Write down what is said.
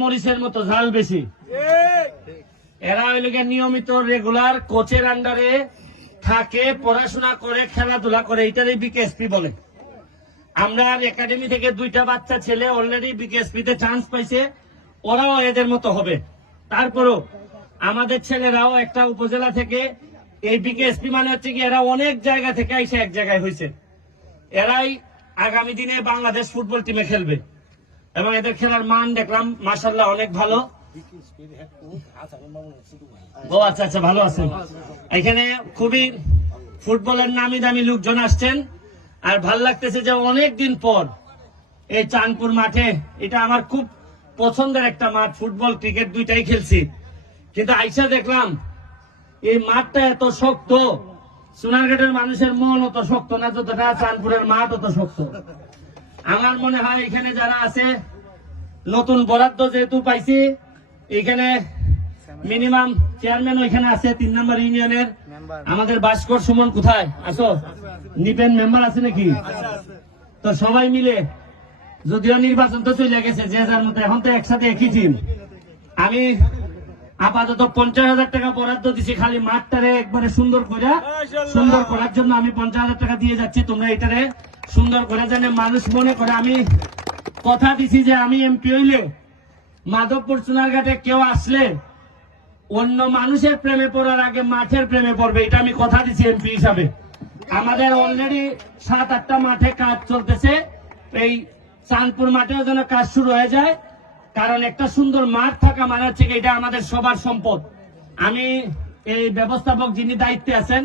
মরিচের মতো ঝাল বেশি। এরা হইল গিয়ে নিয়মিত রেগুলার কোচের আন্ডারে থাকে, পড়াশোনা করে, খেলাধুলা করে এটারই বিকেএসপি বলে। আমরা একাডেমি থেকে দুইটা বাচ্চা ছেলে অলরেডি বিকেএসপি তে চান্স পাইছে, ওরাও এদের মতো হবে। তারপরও আমাদের ছেলেরাও একটা উপজেলা থেকে, এই বিকেএসপি মানে হচ্ছে কি, এরা অনেক জায়গা থেকে এসে এক জায়গায় হয়েছে এরাই আগামী দিনে বাংলাদেশ ফুটবল টিমে খেলবে। এবং এদের খেলার মান দেখলাম মাসাল্লাহ অনেক ভালো। ও আচ্ছা আচ্ছা ভালো আছেন। এখানে খুবই ফুটবলের নামি দামি লোকজন আসছেন, আর ভালো লাগতেছে যে অনেক দিন পর এই চাঁদপুর মাঠে, এটা আমার খুব পছন্দের একটা মাঠ, ফুটবল, ক্রিকেট দুইটাই খেলছি। কিন্তু আইসা দেখলাম, এই মাঠটা এত শক্ত, সোনারঘাটের মানুষের মন অত শক্ত না, যতটা চাঁদপুরের মাঠ অত শক্ত। আমার মনে হয় এখানে যারা আছে নতুন বরাদ্দ যেহেতু পাইছি এখানে মিনিমাম চেয়ারম্যান ওইখানে আছে তিন নম্বর ইউনিয়নের। আমাদের ভাস্কর সুমন কোথায়? আসো। নিবেন মেম্বার আছে নাকি? তো সবাই মিলে যদিও নির্বাচন তো চলে গেছে যে যার মতো এখন তো একসাথে একই টিম আমি আপাতত পঞ্চাশ হাজার টাকা বরাদ্দ দিছি খালি মাঠটারে একবারে সুন্দর করে সুন্দর করার জন্য আমি পঞ্চাশ হাজার টাকা দিয়ে যাচ্ছি তোমরা এটারে সুন্দর করে জানে মানুষ মনে করে। আমি কথা দিছি যে আমি এমপি হইলে মাধবপুর সোনারঘাটে কেউ আসলে অন্য মানুষের প্রেমে পড়ার আগে মাঠের প্রেমে পড়বে, এটা আমি কথা দিছি এমপি হিসাবে। আমাদের অলরেডি সাত, আটটা মাঠে কাজ চলতেছে। এই চাঁদপুর মাঠেও যেন কাজ শুরু হয়ে যায়। কারণ একটা সুন্দর মাঠ থাকা মানে হচ্ছে এটা আমাদের সবার সম্পদ। আমি এই ব্যবস্থাপক যিনি দায়িত্বে আছেন